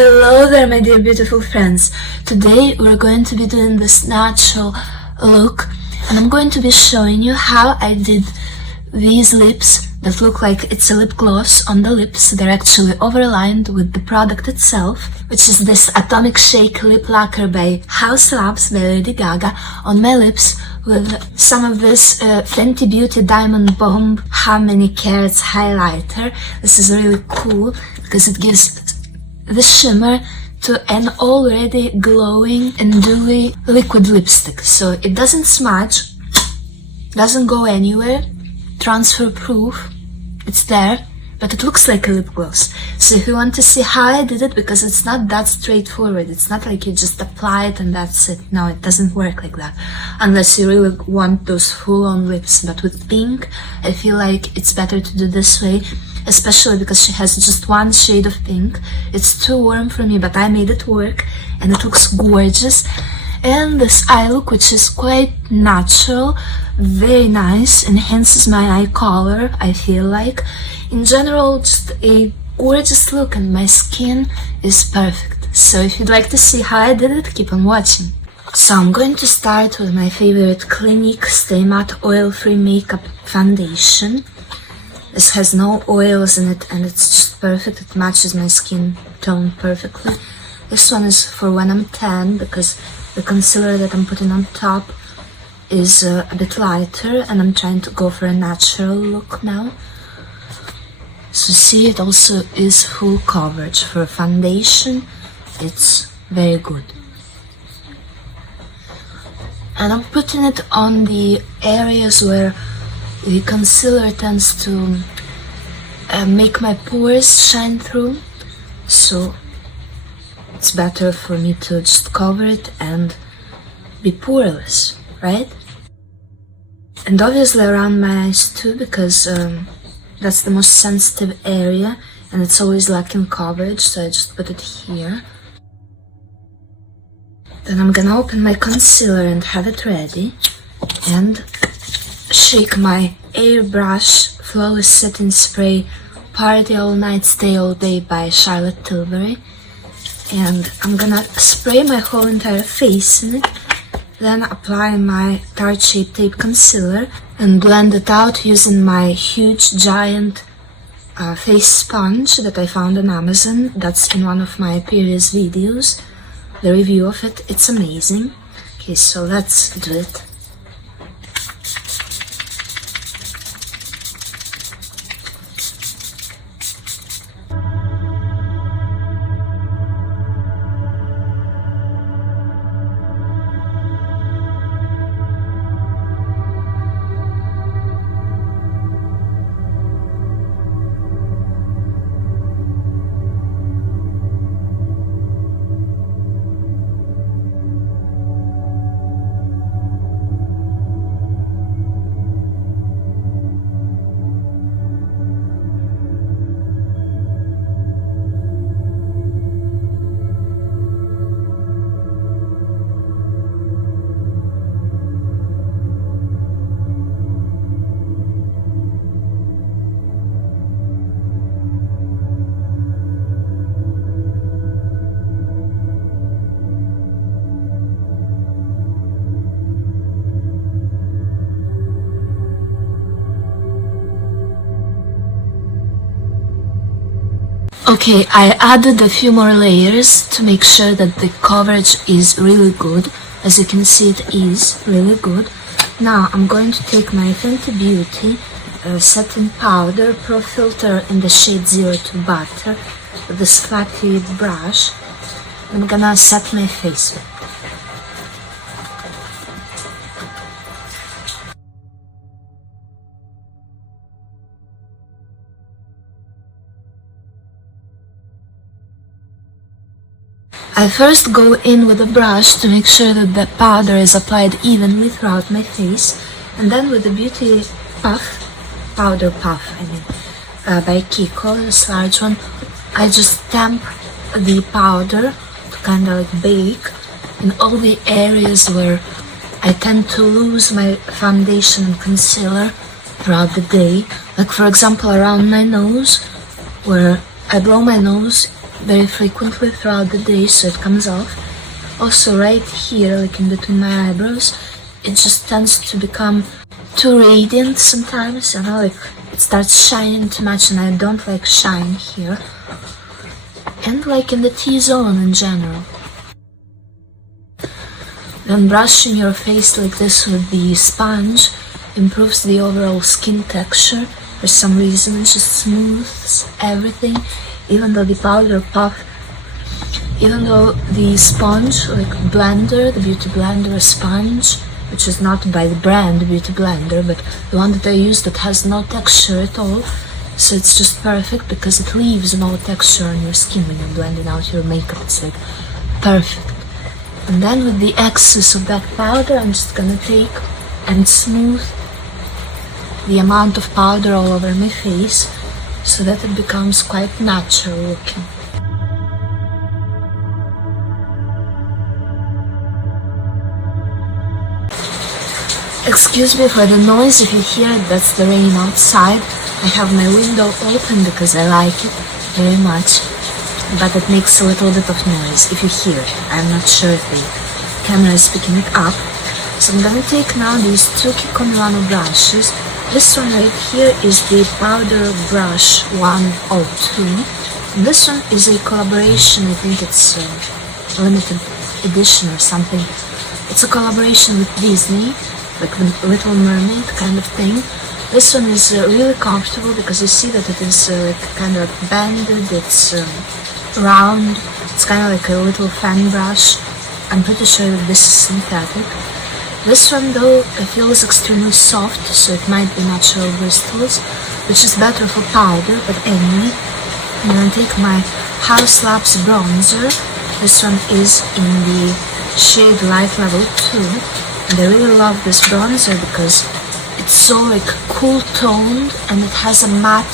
Hello there, my dear beautiful friends. Today we're going to be doing this natural look, and I'm going to be showing you how I did these lips that look like it's a lip gloss on the lips. They're actually overlined with the product itself, which is this Atomic Shake Lip Lacquer by House Labs by Lady Gaga on my lips with some of this Fenty Beauty Diamond Bomb How Many Carats highlighter. This is really cool because it gives the shimmer to an already glowing and dewy liquid lipstick. So it doesn't smudge, doesn't go anywhere, transfer proof, it's there, but it looks like a lip gloss. So if you want to see how I did it, because it's not that straightforward, it's not like you just apply it and that's it. No, it doesn't work like that, unless you really want those full-on lips. But with pink, I feel like it's better to do this way, especially because she has just one shade of pink. It's too warm for me, but I made it work and it looks gorgeous. And this eye look, which is quite natural, very nice, enhances my eye color, I feel like. In general, just a gorgeous look, and my skin is perfect. So if you'd like to see how I did it, keep on watching. So I'm going to start with my favorite Clinique Stay Matte Oil-Free Makeup Foundation. This has no oils in it and it's just perfect. It matches my skin tone perfectly. This one is for when I'm tan, because the concealer that I'm putting on top is a bit lighter and I'm trying to go for a natural look now. So see, it also is full coverage. For a foundation, it's very good. And I'm putting it on the areas where the concealer tends to make my pores shine through, so it's better for me to just cover it and be poreless, right? And obviously around my eyes too, because that's the most sensitive area and it's always lacking coverage, so I just put it here. Then I'm gonna open my concealer and have it ready and shake my Airbrush Flawless Setting Spray Party All Night Stay All Day by Charlotte Tilbury, and I'm gonna spray my whole entire face in it, then apply my Tarte Shape Tape Concealer and blend it out using my huge giant face sponge that I found on Amazon. That's in one of my previous videos, the review of it. It's amazing. Okay, so let's do it. Okay, I added a few more layers to make sure that the coverage is really good. As you can see, it is really good. Now I'm going to take my Fenty Beauty setting powder Pro Filter in the shade 02 Butter with this flat-tip brush. I'm gonna set my face with it. I first go in with a brush to make sure that the powder is applied evenly throughout my face, and then with the Beauty Powder Puff, by Kiko, this large one, I just stamp the powder to kind of like bake in all the areas where I tend to lose my foundation and concealer throughout the day. Like for example around my nose, where I blow my nose very frequently throughout the day, so it comes off. Also right here, like in between my eyebrows, it just tends to become too radiant sometimes, you know, like it starts shining too much, and I don't like shine here. And like in the T-zone in general. Then brushing your face like this with the sponge improves the overall skin texture. For some reason, it just smooths everything, even though the powder puff, even though the sponge, like blender, the beauty blender sponge, which is not by the brand Beauty Blender, but the one that I use that has no texture at all, so it's just perfect because it leaves no texture on your skin when you're blending out your makeup. It's like perfect. And then with the excess of that powder, I'm just gonna take and smooth the amount of powder all over my face so that it becomes quite natural looking. Excuse me for the noise, if you hear it, that's the rain outside. I have my window open because I like it very much, but it makes a little bit of noise if you hear it. I'm not sure if the camera is picking it up. So I'm gonna take now these two Kiko Milano brushes. This one right here is the Powder Brush 102. And this one is a collaboration, I think it's a limited edition or something. It's a collaboration with Disney, like the Little Mermaid kind of thing. This one is really comfortable because you see that it is like kind of banded, it's round, it's kind of like a little fan brush. I'm pretty sure that this is synthetic. This one though feels extremely soft, so it might be natural bristles, which is better for powder, but anyway. I'm gonna take my House Labs bronzer. This one is in the shade Light Level 2, and I really love this bronzer because it's so like cool toned and it has a matte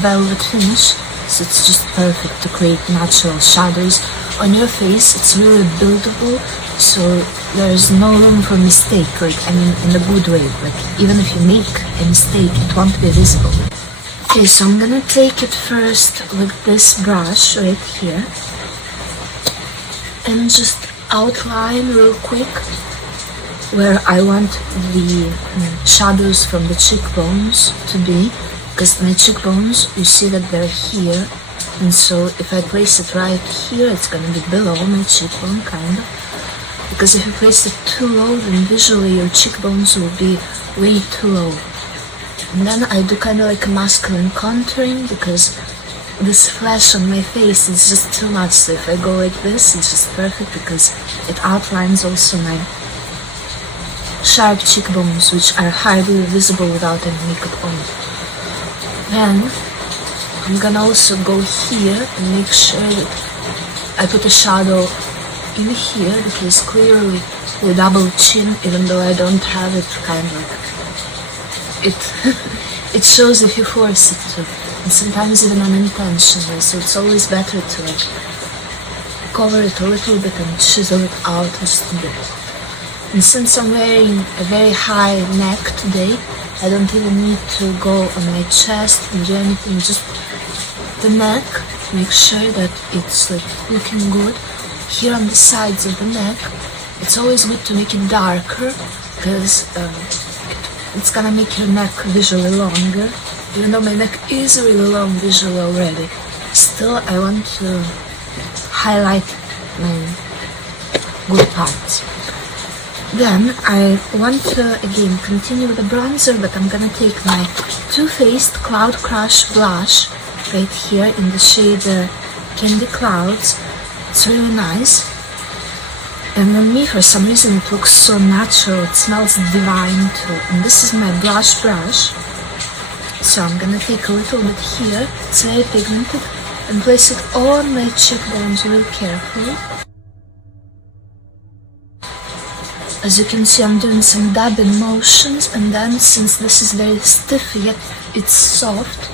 velvet finish, so it's just perfect to create natural shadows on your face. It's really buildable, so there's no room for mistake, like I mean in a good way, like even if you make a mistake it won't be visible. Okay, so I'm gonna take it first with this brush right here and just outline real quick where I want the shadows from the cheekbones to be, because my cheekbones, you see that they're here, and so if I place it right here, it's gonna be below my cheekbone, kind of, because if you place it too low, then visually your cheekbones will be way too low. And then I do kind of like a masculine contouring, because this flash on my face is just too much, so if I go like this, it's just perfect because it outlines also my sharp cheekbones, which are hardly visible without any makeup on. Then I'm gonna also go here and make sure that I put a shadow in here, because clearly the double chin, even though I don't have it, kind of it shows if you force it to, and sometimes even unintentionally, so it's always better to like cover it a little bit and chisel it out just a bit. And since I'm wearing a very high neck today, I don't even need to go on my chest and do anything, just the neck, make sure that it's like looking good. Here on the sides of the neck, it's always good to make it darker, because it's gonna make your neck visually longer. Even though my neck is really long visually already, still I want to highlight my good parts. Then I want to again continue with the bronzer, but I'm gonna take my Too Faced Cloud Crush blush right here in the shade Candy Clouds. It's really nice, and on me for some reason it looks so natural, it smells divine too. And this is my blush brush, so I'm gonna take a little bit here, it's very pigmented, and place it on my cheekbones real carefully. As you can see, I'm doing some dabbing motions, and then since this is very stiff yet it's soft,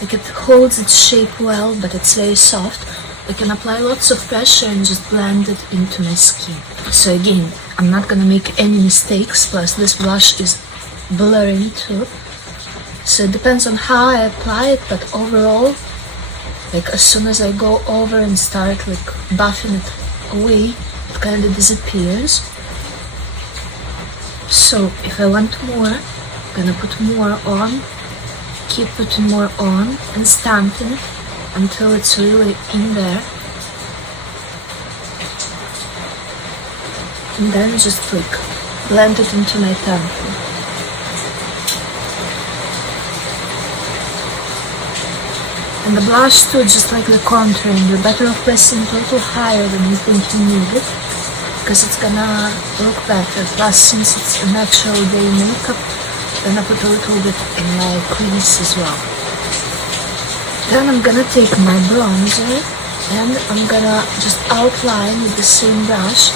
like it holds its shape well but it's very soft, I can apply lots of pressure and just blend it into my skin. So again, I'm not gonna make any mistakes, plus this blush is blurring too, so it depends on how I apply it, but overall like as soon as I go over and start like buffing it away, it kind of disappears. So if I want more, I'm gonna put more on, keep putting more on and stamping it until it's really in there. And then just like blend it into my temple. And the blush too, just like the contouring, you're better off pressing it a little higher than you think you need it, because it's gonna look better. Plus, since it's a natural day makeup, I'm gonna put a little bit in my crease as well. Then I'm gonna take my bronzer and I'm gonna just outline with the same brush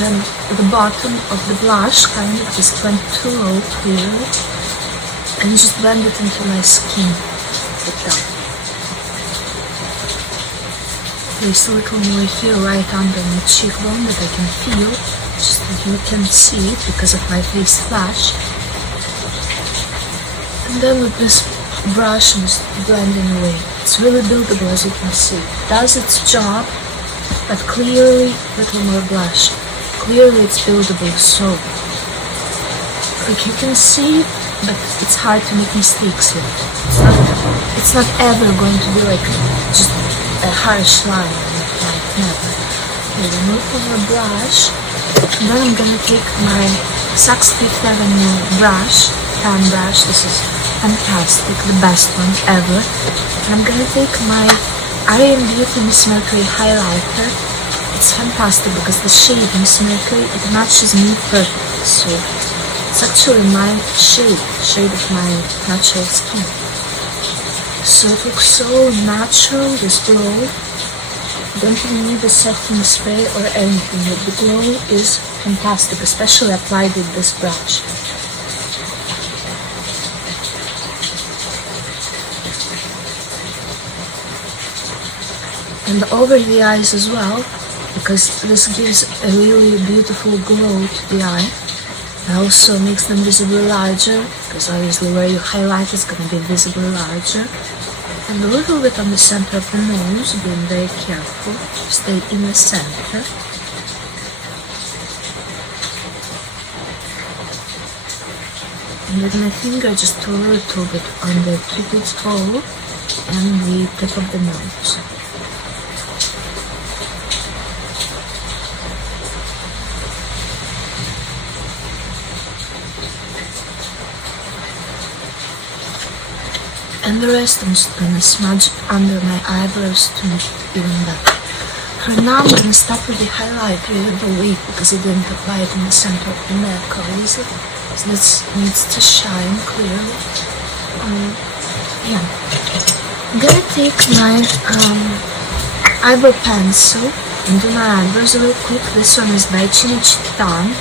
and the bottom of the blush, kind of just went too low clearly, and just blend it into my skin like that. There's a little more here right under my cheekbone that I can feel, just that you can see it because of my face flash. And then with this brush I'm just blending away. It's really buildable, as you can see. It does its job, but clearly a little more blush. Clearly it's buildable, so like you can see, but it's hard to make mistakes with it. It's not ever going to be like just a harsh line, like never. Okay, remove my brush, and then I'm gonna take my Saks Fifth Avenue brush, pan brush. This is fantastic, the best one ever. And I'm gonna take my Aryan Beauty Miss Mercury highlighter. It's fantastic because the shade Miss Mercury, it matches me perfectly. So it's actually my shade of my natural skin. So it looks so natural, this glow. You don't even need a setting spray or anything. The glow is fantastic, especially applied with this brush. And over the eyes as well, because this gives a really beautiful glow to the eye. It also makes them visibly larger, because obviously where you highlight is going to be visibly larger. And a little bit on the center of the nose, being very careful to stay in the center. And with my finger just a little bit on the cupid's bow and the tip of the nose. And the rest I'm just gonna smudge under my eyebrows to make it even better. For now I'm gonna start with the highlighter even the weak because I didn't apply it in the center of the neck obviously. So this needs to shine clearly. Yeah. I'm gonna take my eyebrow pencil and do my eyebrows real quick. This one is by Chinichi Titan.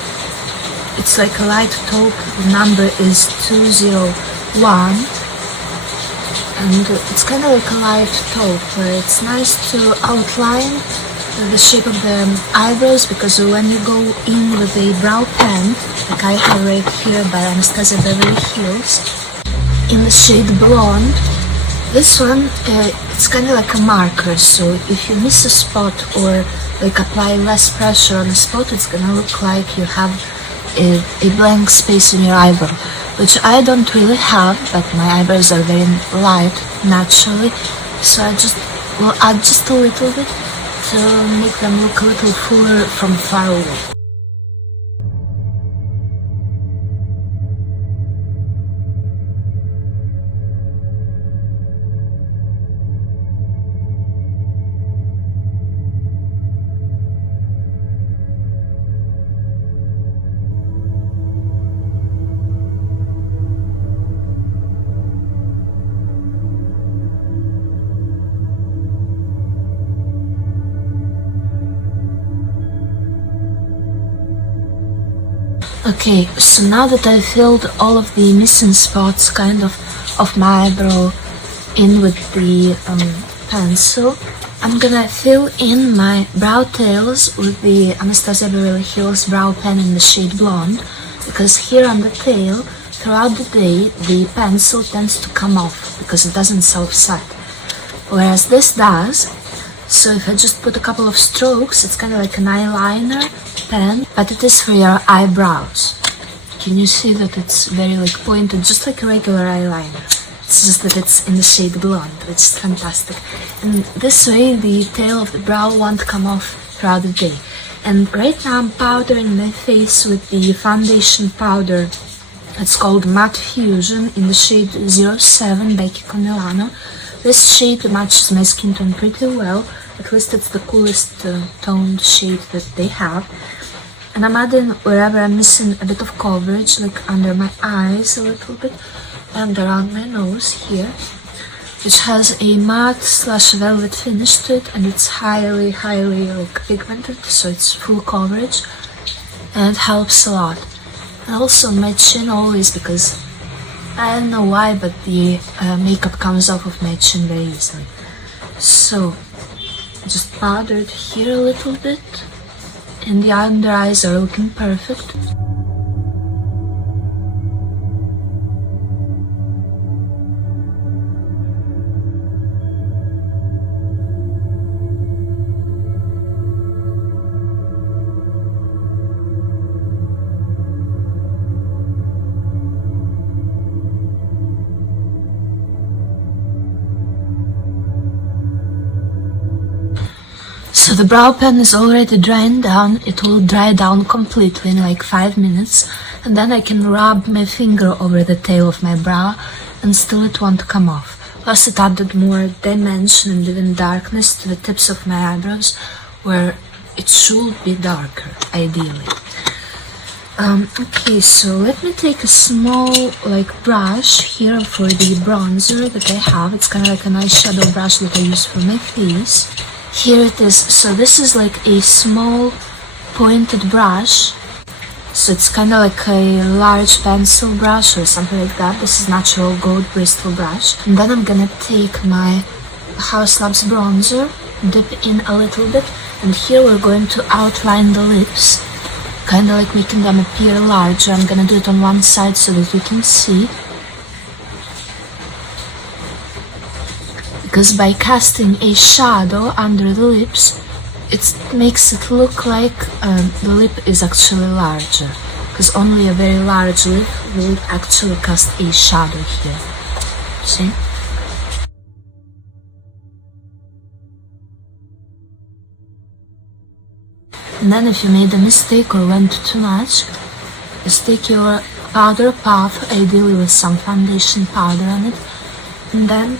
It's like a light taupe. The number is 201. And it's kind of like a light taupe where it's nice to outline the shape of the eyebrows, because when you go in with a brow pen, like I have right here by Anastasia Beverly Hills, in the shade Blonde, this one, it's kind of like a marker, so if you miss a spot or like apply less pressure on a spot, it's gonna look like you have a blank space in your eyebrow, which I don't really have, but my eyebrows are very light naturally, so I just will add just a little bit to make them look a little fuller from far away. Okay, so now that I filled all of the missing spots kind of my eyebrow in with the pencil, I'm gonna fill in my brow tails with the Anastasia Beverly Hills brow pen in the shade Blonde, because here on the tail, throughout the day, the pencil tends to come off because it doesn't self-set. whereas this does. So if I just put a couple of strokes, it's kind of like an eyeliner pen, but it is for your eyebrows. Can you see that it's very like pointed, just like a regular eyeliner? It's just that it's in the shade blonde, which is fantastic. And this way the tail of the brow won't come off throughout the day. And right now I'm powdering my face with the foundation powder. It's called Matte Fusion in the shade 07 by Kiko Milano. This shade matches my skin tone pretty well. At least it's the coolest toned shade that they have. And I'm adding wherever I'm missing a bit of coverage, like under my eyes a little bit and around my nose here, which has a matte / velvet finish to it, and it's highly like pigmented, so it's full coverage and it helps a lot. And also my chin always, because I don't know why, but the makeup comes off of my chin very easily. So just powdered here a little bit, and the under eyes are looking perfect. So the brow pen is already drying down. It will dry down completely in like 5 minutes, and then I can rub my finger over the tail of my brow and still it won't come off. Plus it added more dimension and even darkness to the tips of my eyebrows, where it should be darker, ideally. Okay, so let me take a small like brush here for the bronzer that I have. It's kind of like an eyeshadow brush that I use for my face. Here it is. So this is like a small pointed brush. So it's kind of like a large pencil brush or something like that. This is natural gold bristle brush. And then I'm gonna take my House Labs bronzer, dip in a little bit, and here we're going to outline the lips, kind of like making them appear larger. I'm gonna do it on one side so that you can see. Because by casting a shadow under the lips, it makes it look like the lip is actually larger. Because only a very large lip will actually cast a shadow here. See? And then if you made a mistake or went too much, just take your powder puff, ideally with some foundation powder on it, and then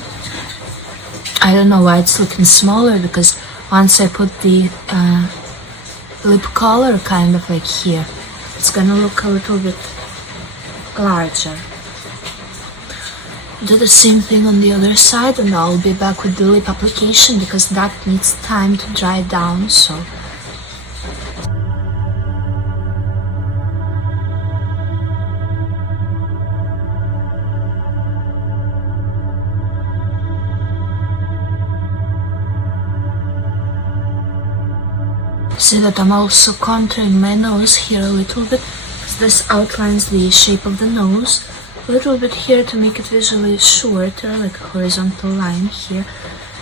I don't know why it's looking smaller, because once I put the lip color kind of like here, it's gonna look a little bit larger. Do the same thing on the other side, and I'll be back with the lip application because that needs time to dry down. So see that I'm also contouring my nose here a little bit, because this outlines the shape of the nose. A little bit here to make it visually shorter, like a horizontal line here,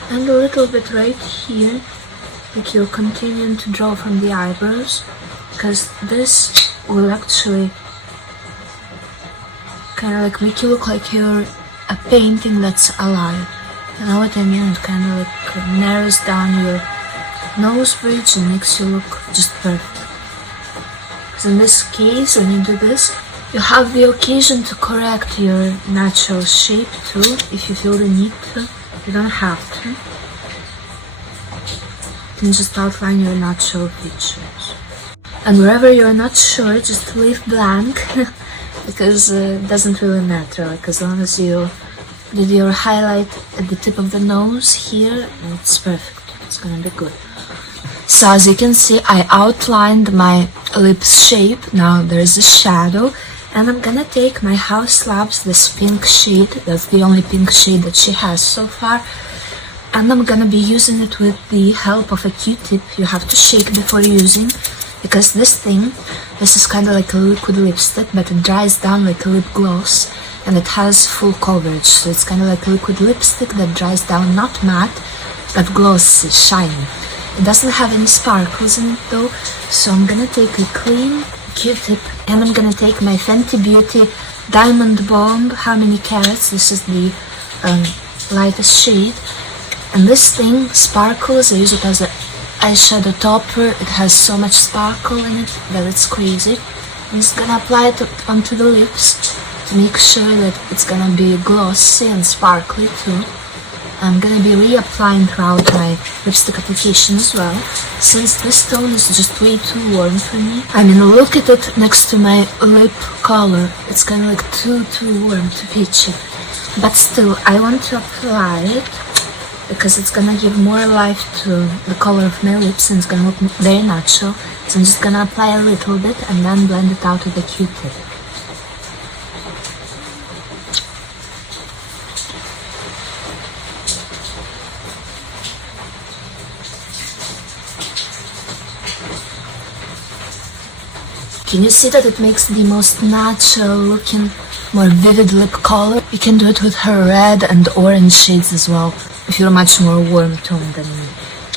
and a little bit right here, like you're continuing to draw from the eyebrows, because this will actually kind of like make you look like you're a painting that's alive. You know what I mean? It kind of like narrows down your nose bridge and makes you look just perfect. Because in this case, when you do this, you have the occasion to correct your natural shape too, if you feel the need to. You don't have to. You can just outline your natural features. And wherever you're not sure, just leave blank, because it doesn't really matter. Like, as long as you did your highlight at the tip of the nose here, it's perfect. It's gonna be good. So as you can see, I outlined my lips shape. Now there's a shadow, and I'm gonna take my House Labs, this pink shade, that's the only pink shade that she has so far, and I'm gonna be using it with the help of a Q-tip. You have to shake before using, because this is kind of like a liquid lipstick, but it dries down like a lip gloss, and it has full coverage, so it's kind of like a liquid lipstick that dries down, not matte, but glossy, shiny. It doesn't have any sparkles in it though, so I'm gonna take a clean Q-tip and I'm gonna take my Fenty Beauty Diamond Bomb. How many carats? This is the lightest shade, and this thing sparkles. I use it as an eyeshadow topper. It has so much sparkle in it that it's crazy. I'm just gonna apply it onto the lips to make sure that it's gonna be glossy and sparkly too. I'm gonna be reapplying throughout my lipstick application as well, since this tone is just way too warm for me. I mean, look at it next to my lip color. It's kind of like too warm, too peachy. But still, I want to apply it because it's gonna give more life to the color of my lips and it's gonna look very natural. So I'm just gonna apply a little bit and then blend it out with a Q-tip. Can you see that it makes the most natural looking, more vivid lip color? You can do it with her red and orange shades as well, if you're much more warm toned than me.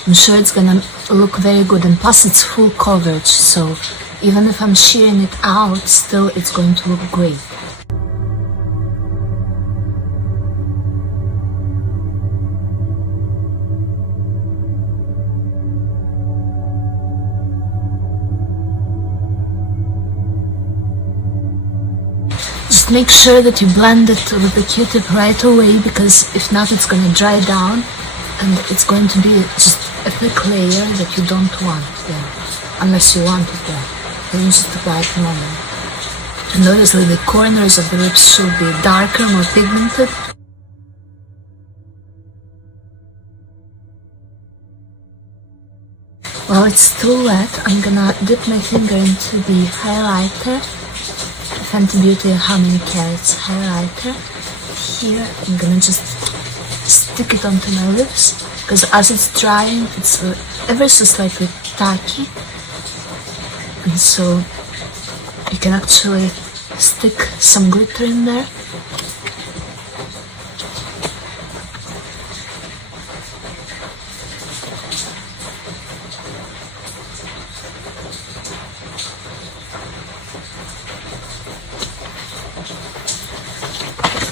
I'm sure it's gonna look very good, and plus it's full coverage, so even if I'm shearing it out, still it's going to look great. Just make sure that you blend it with the Q-tip right away, because if not it's gonna dry down and it's going to be just a thick layer that you don't want there, unless you want it there. Then you just apply it normal. And obviously the corners of the lips should be darker, more pigmented. While it's still wet, I'm gonna dip my finger into the highlighter, Fenty Beauty How Many Carats highlighter. Here I'm gonna just stick it onto my lips, because as it's drying it's ever so slightly tacky, and so you can actually stick some glitter in there.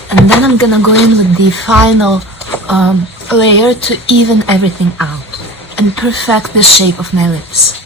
And then I'm gonna go in with the final layer to even everything out and perfect the shape of my lips.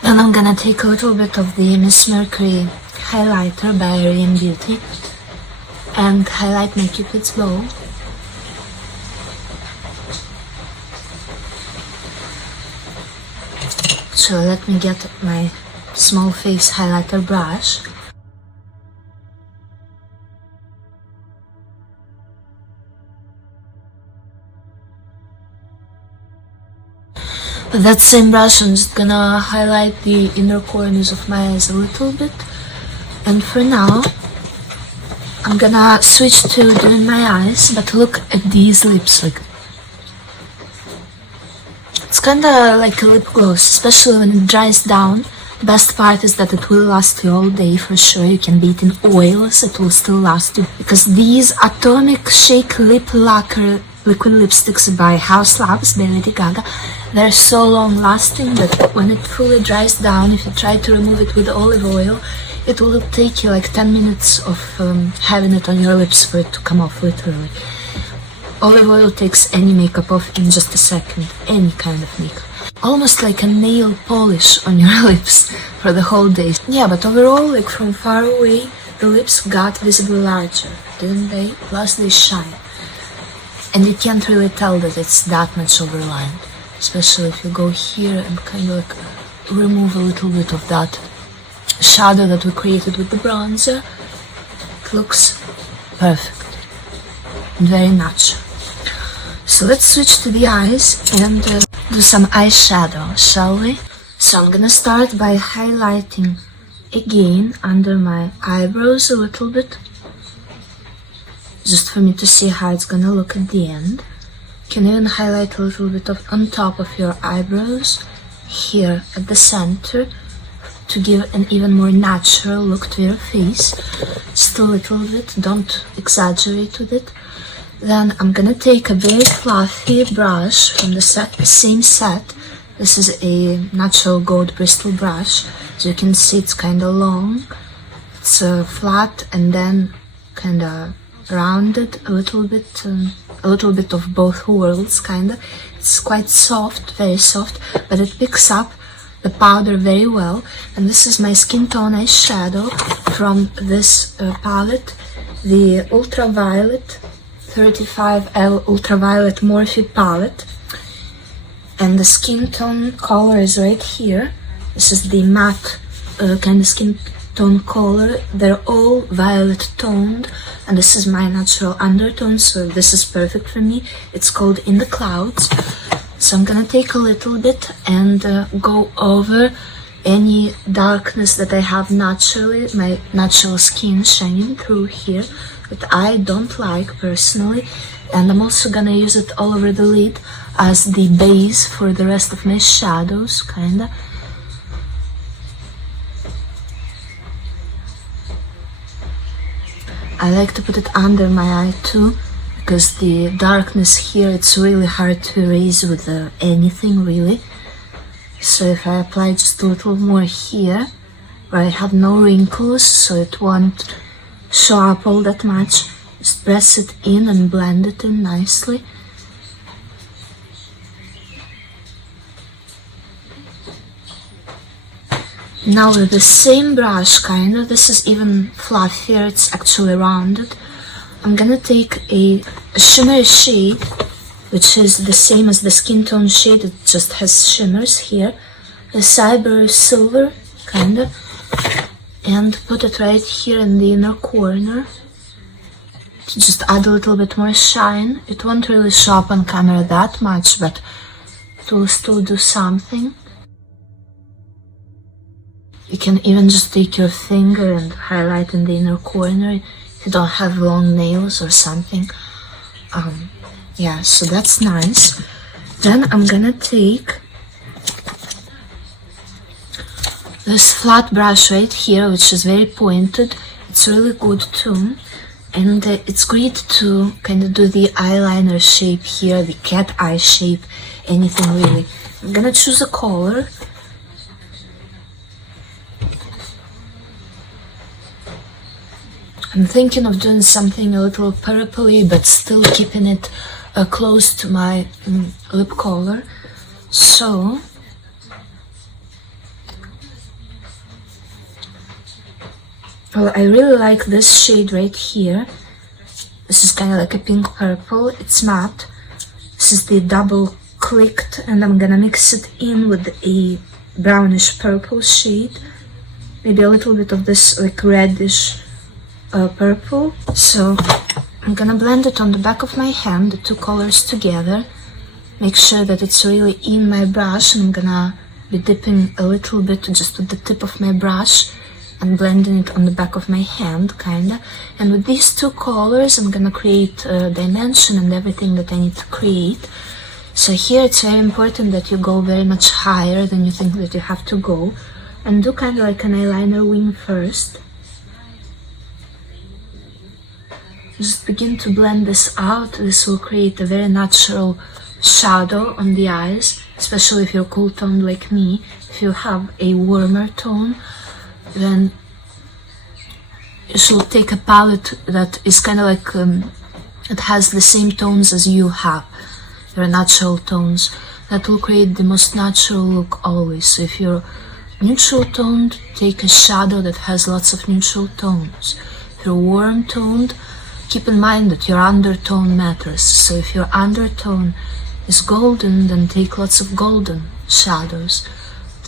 Then I'm gonna take a little bit of the Miss Mercury highlighter by Real Beauty and highlight my Cupid's bow. So let me get my small face highlighter brush. With that same brush, I'm just gonna highlight the inner corners of my eyes a little bit. And for now, I'm gonna switch to doing my eyes, but look at these lips. Like, it's kinda like a lip gloss, especially when it dries down. The best part is that it will last you all day for sure. You can beat in oils, it will still last you. Because these Atomic Shake Lip Lacquer liquid lipsticks by House Labs by Lady Gaga. They're so long lasting that when it fully dries down, if you try to remove it with olive oil, it will take you like 10 minutes of having it on your lips for it to come off, literally. Olive oil takes any makeup off in just a second, any kind of makeup. Almost like a nail polish on your lips for the whole day. Yeah, but overall, like from far away, the lips got visibly larger, didn't they? Plus they shine. And you can't really tell that it's that much overlined, especially if you go here and kind of like remove a little bit of that shadow that we created with the bronzer. It looks perfect and very natural. So let's switch to the eyes and do some eyeshadow, shall we? So I'm gonna start by highlighting again under my eyebrows a little bit, just for me to see how it's gonna look at the end. You can even highlight a little bit of on top of your eyebrows, here at the center, to give an even more natural look to your face. Just a little bit, don't exaggerate with it. Then I'm gonna take a very fluffy brush from the same set. This is a natural gold bristle brush. As you can see, it's kind of long. It's flat and then kind of rounded a little bit of both worlds, kind of. It's quite soft, very soft, but it picks up the powder very well. And this is my skin tone eyeshadow from this palette, the Ultraviolet 35L Ultraviolet Morphe palette. And the skin tone color is right here. This is the matte kind of skin tone color. They're all violet toned, and this is my natural undertone, so this is perfect for me. It's called In the Clouds. So I'm gonna take a little bit and go over any darkness that I have naturally, my natural skin shining through here, that I don't like personally. And I'm also gonna use it all over the lid as the base for the rest of my shadows, kinda. I like to put it under my eye too, because the darkness here, it's really hard to erase with anything really. So if I apply just a little more here, where I have no wrinkles, so it won't show up all that much, just press it in and blend it in nicely. Now with the same brush, kinda, this is even fluffier, it's actually rounded. I'm gonna take a shimmery shade, which is the same as the skin tone shade, it just has shimmers here. A cyber silver, kinda, and put it right here in the inner corner to just add a little bit more shine. It won't really show up on camera that much, but it will still do something. You can even just take your finger and highlight in the inner corner if you don't have long nails or something. Yeah, so that's nice. Then I'm gonna take this flat brush right here, which is very pointed. It's really good too. And it's great to kind of do the eyeliner shape here, the cat eye shape, anything really. I'm gonna choose a color. I'm thinking of doing something a little purpley, but still keeping it close to my lip color. So well, I really like this shade right here. This is kind of like a pink purple. It's matte. This is the double clicked, and I'm gonna mix it in with a brownish purple shade. Maybe a little bit of this like reddish purple. So I'm gonna blend it on the back of my hand, the two colors together. Make sure that it's really in my brush, and I'm gonna be dipping a little bit just with the tip of my brush and blending it on the back of my hand, kinda. And with these two colors, I'm gonna create a dimension and everything that I need to create. So here it's very important that you go very much higher than you think that you have to go, and do kind of like an eyeliner wing first. Just begin to blend this out. This will create a very natural shadow on the eyes, especially if you're cool toned like me. If you have a warmer tone, then you should take a palette that is kind of like it has the same tones as you have, your natural tones. That will create the most natural look always. So if you're neutral toned, take a shadow that has lots of neutral tones. If you're warm toned, keep in mind that your undertone matters. So if your undertone is golden, then take lots of golden shadows,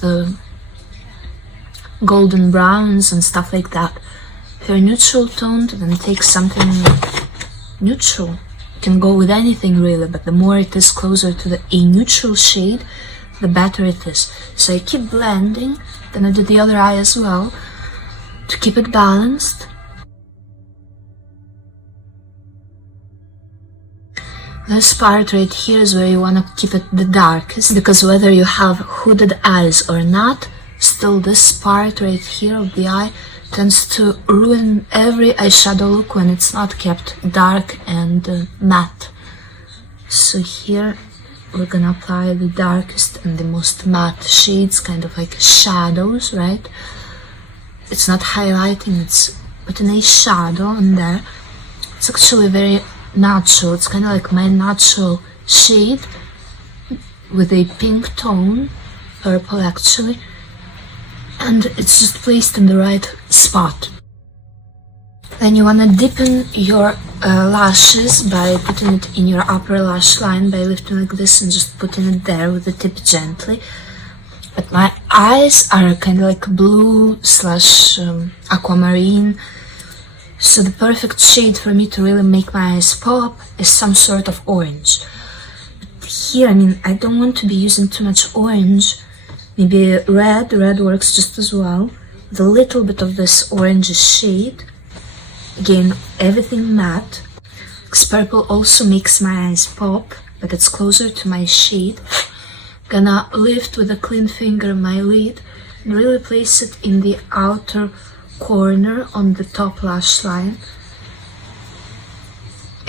the golden browns and stuff like that. If you're neutral toned, then take something neutral. You can go with anything really, but the more it is closer to a neutral shade, the better it is. So I keep blending, then I do the other eye as well to keep it balanced. This part right here is where you want to keep it the darkest, because whether you have hooded eyes or not, still this part right here of the eye tends to ruin every eyeshadow look when it's not kept dark and matte. So here we're gonna apply the darkest and the most matte shades, kind of like shadows, right? It's not highlighting, it's putting a shadow on there. It's actually very natural. It's kind of like my natural shade with a pink tone, purple actually, and it's just placed in the right spot. Then you want to deepen your lashes by putting it in your upper lash line, by lifting like this and just putting it there with the tip gently. But my eyes are kind of like blue slash aquamarine, so the perfect shade for me to really make my eyes pop is some sort of orange. But here, I mean, I don't want to be using too much orange. Maybe red works just as well. With a little bit of this orange shade. Again, everything matte. Because purple also makes my eyes pop, but it's closer to my shade. Gonna lift with a clean finger my lid and really place it in the outer corner on the top lash line.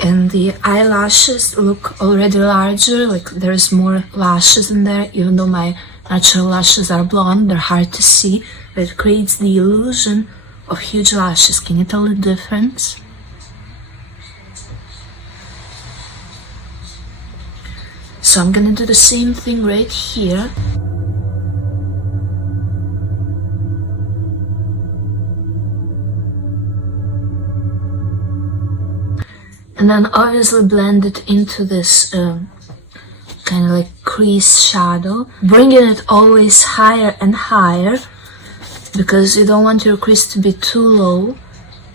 And the eyelashes look already larger, like there's more lashes in there, even though my natural lashes are blonde, they're hard to see, but it creates the illusion of huge lashes. Can you tell the difference? So I'm gonna do the same thing right here. And then obviously blend it into this kind of like crease shadow, bringing it always higher and higher, because you don't want your crease to be too low,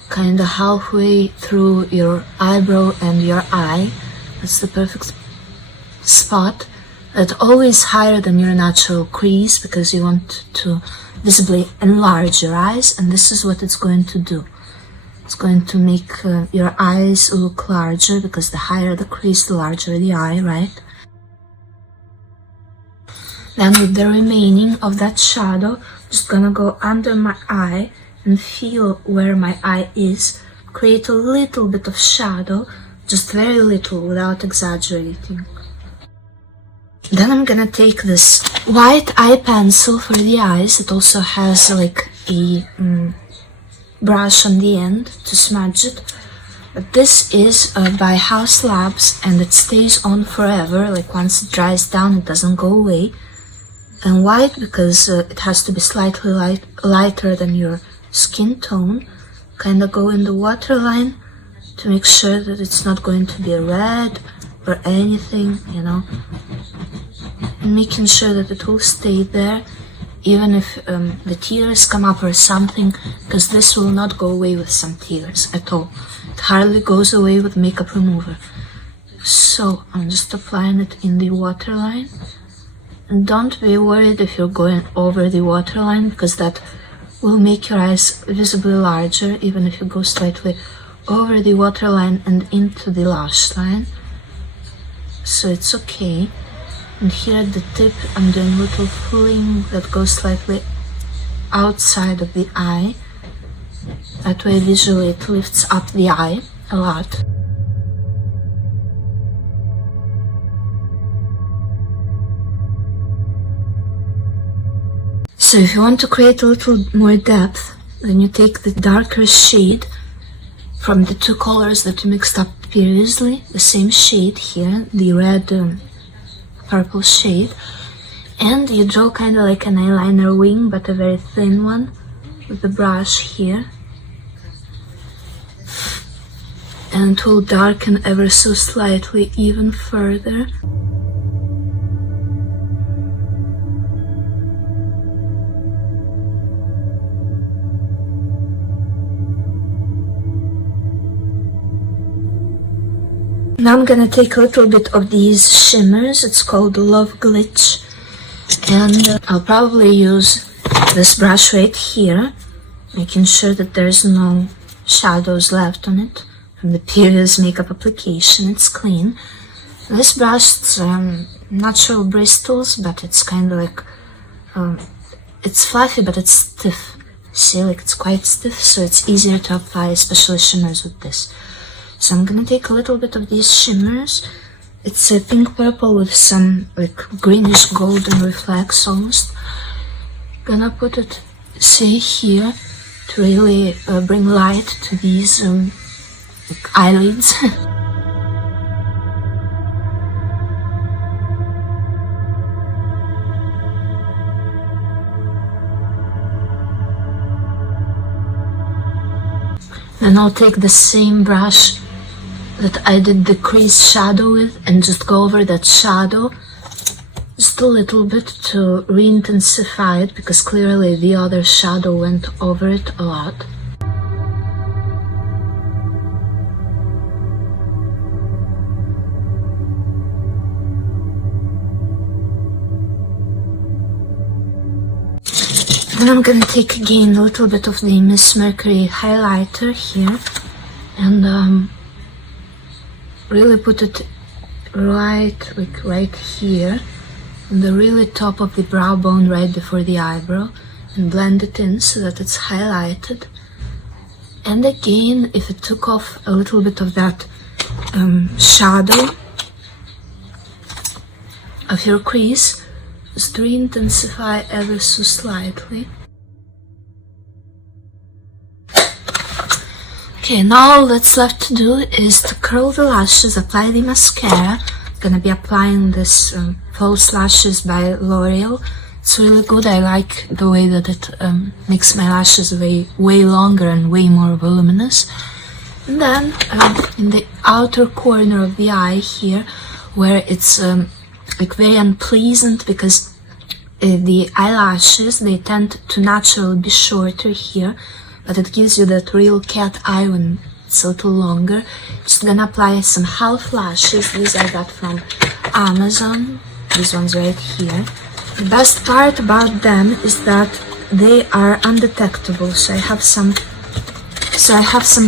kind of halfway through your eyebrow and your eye. That's the perfect spot. It's always higher than your natural crease, because you want to visibly enlarge your eyes, and this is what it's going to do. It's going to make your eyes look larger, because the higher the crease, the larger the eye, right? Then with the remaining of that shadow, I'm just gonna go under my eye and feel where my eye is. Create a little bit of shadow, just very little, without exaggerating. Then I'm gonna take this white eye pencil for the eyes. It also has like a brush on the end to smudge it, but this is by House Labs, and it stays on forever. Like once it dries down, it doesn't go away. And white because it has to be slightly lighter than your skin tone. Kind of go in the waterline to make sure that it's not going to be red or anything, you know, and making sure that it will stay there even if the tears come up or something, because this will not go away with some tears at all. It hardly goes away with makeup remover. So I'm just applying it in the waterline. And don't be worried if you're going over the waterline, because that will make your eyes visibly larger, even if you go slightly over the waterline and into the lash line. So it's okay. And here at the tip, I'm doing a little fling that goes slightly outside of the eye. That way visually it lifts up the eye. a lot. So if you want to create a little more depth, then you take the darker shade from the two colors that you mixed up previously, the same shade here, the red purple shade, and you draw kind of like an eyeliner wing, but a very thin one, with the brush here. And it will darken ever so slightly even further. Now I'm gonna take a little bit of these shimmers. It's called Love Glitch, and I'll probably use this brush right here, making sure that there's no shadows left on it from the previous makeup application. It's clean. This brush, it's natural bristles, but it's kind of like it's fluffy, but it's stiff. See, like it's quite stiff, so it's easier to apply, especially shimmers with this. So I'm gonna take a little bit of these shimmers. It's a pink purple with some like greenish golden reflex almost. Gonna put it, say, here to really bring light to these like eyelids. Then I'll take the same brush that I did the crease shadow with and just go over that shadow just a little bit to re-intensify it, because clearly the other shadow went over it a lot. Then I'm gonna take again a little bit of the Miss Mercury highlighter here and really put it right here on the really top of the brow bone, right before the eyebrow, and blend it in so that it's highlighted. And again, if it took off a little bit of that shadow of your crease, just re-intensify ever so slightly. Okay, now all that's left to do is to curl the lashes, apply the mascara. I'm gonna be applying this false lashes by L'Oreal. It's really good. I like the way that it makes my lashes way longer and way more voluminous. And then in the outer corner of the eye here, where it's like very unpleasant, because the eyelashes, they tend to naturally be shorter here, but it gives you that real cat eye when it's a little longer. Just gonna apply some half lashes. These I got from Amazon, these ones right here. The best part about them is that they are undetectable. So I have some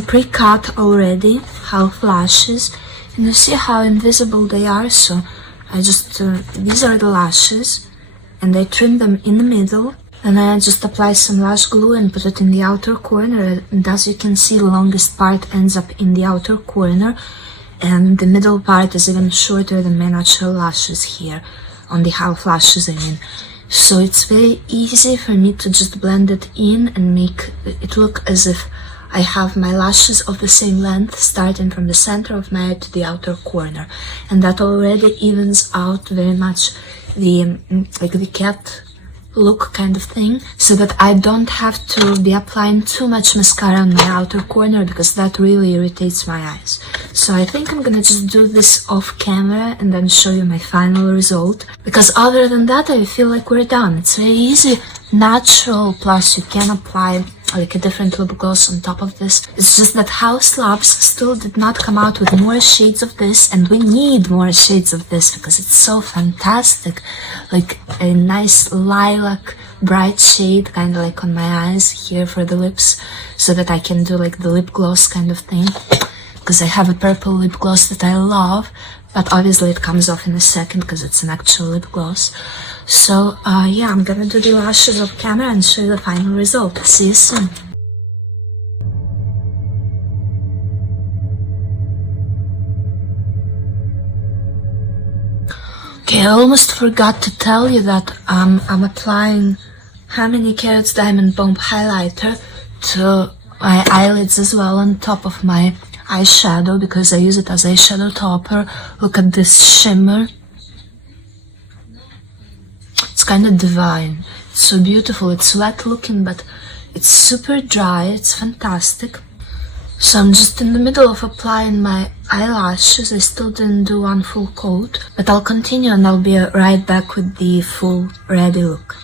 pre-cut already, half lashes, and you see how invisible they are. So I just, these are the lashes, and I trim them in the middle, and I just apply some lash glue and put it in the outer corner, and as you can see, the longest part ends up in the outer corner, and the middle part is even shorter than my natural lashes here, on the half lashes I mean. So it's very easy for me to just blend it in and make it look as if I have my lashes of the same length, starting from the center of my eye to the outer corner, and that already evens out very much the like the cat look kind of thing, so that I don't have to be applying too much mascara on my outer corner, because that really irritates my eyes. So I think I'm gonna just do this off camera and then show you my final result, because other than that I feel like we're done. It's very easy, natural, plus you can apply like a different lip gloss on top of this. It's just that House Labs still did not come out with more shades of this, and we need more shades of this because it's so fantastic. Like a nice lilac bright shade, kind of like on my eyes here for the lips, so that I can do like the lip gloss kind of thing, because I have a purple lip gloss that I love, but obviously it comes off in a second because it's an actual lip gloss. So yeah, I'm gonna do the lashes off camera and show you the final result. See you soon. Okay, I almost forgot to tell you that I'm applying Harmony Carrots Diamond Bomb Highlighter to my eyelids as well on top of my eyeshadow because I use it as eyeshadow topper. Look at this shimmer. It's kind of divine. It's so beautiful. It's wet looking, but it's super dry. It's fantastic. So I'm just in the middle of applying my eyelashes. I still didn't do one full coat, but I'll continue and I'll be right back with the full ready look.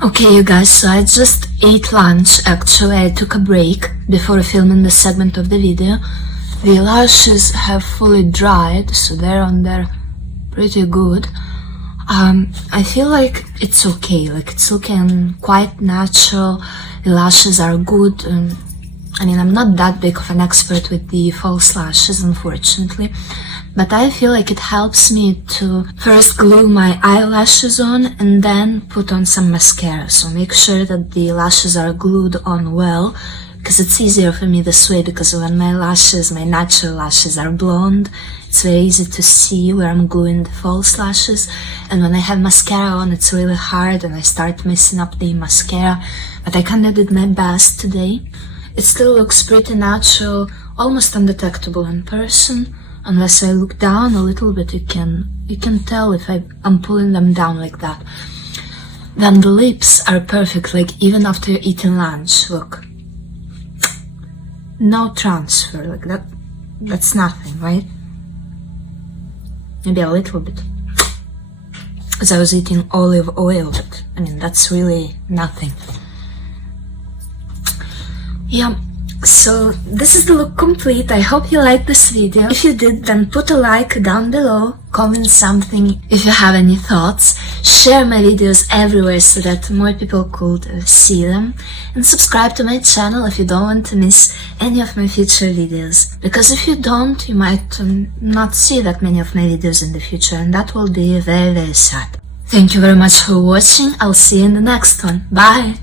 Okay, you guys, so I just ate lunch. Actually, I took a break before filming this segment of the video. The lashes have fully dried, so they're on there pretty good. I feel like it's okay, and quite natural. The lashes are good. I mean, I'm not that big of an expert with the false lashes, unfortunately, but I feel like it helps me to first glue my eyelashes on and then put on some mascara. So make sure that the lashes are glued on well, because it's easier for me this way, because when my natural lashes are blonde, it's very easy to see where I'm gluing the false lashes, and when I have mascara on, it's really hard and I start messing up the mascara, but I kinda did my best today. It still looks pretty natural, almost undetectable in person. Unless I look down a little bit, you can tell if I'm pulling them down like that. Then the lips are perfect, like even after eating lunch, look. No transfer, like that's nothing, right? Maybe a little bit. As I was eating olive oil, but I mean, that's really nothing. Yeah. So this is the look complete. I hope you liked this video. If you did, then put a like down below, comment something if you have any thoughts, share my videos everywhere so that more people could see them, and subscribe to my channel if you don't want to miss any of my future videos, because if you don't, you might not see that many of my videos in the future, and that will be very, very sad. Thank you very much for watching. I'll see you in the next one. Bye!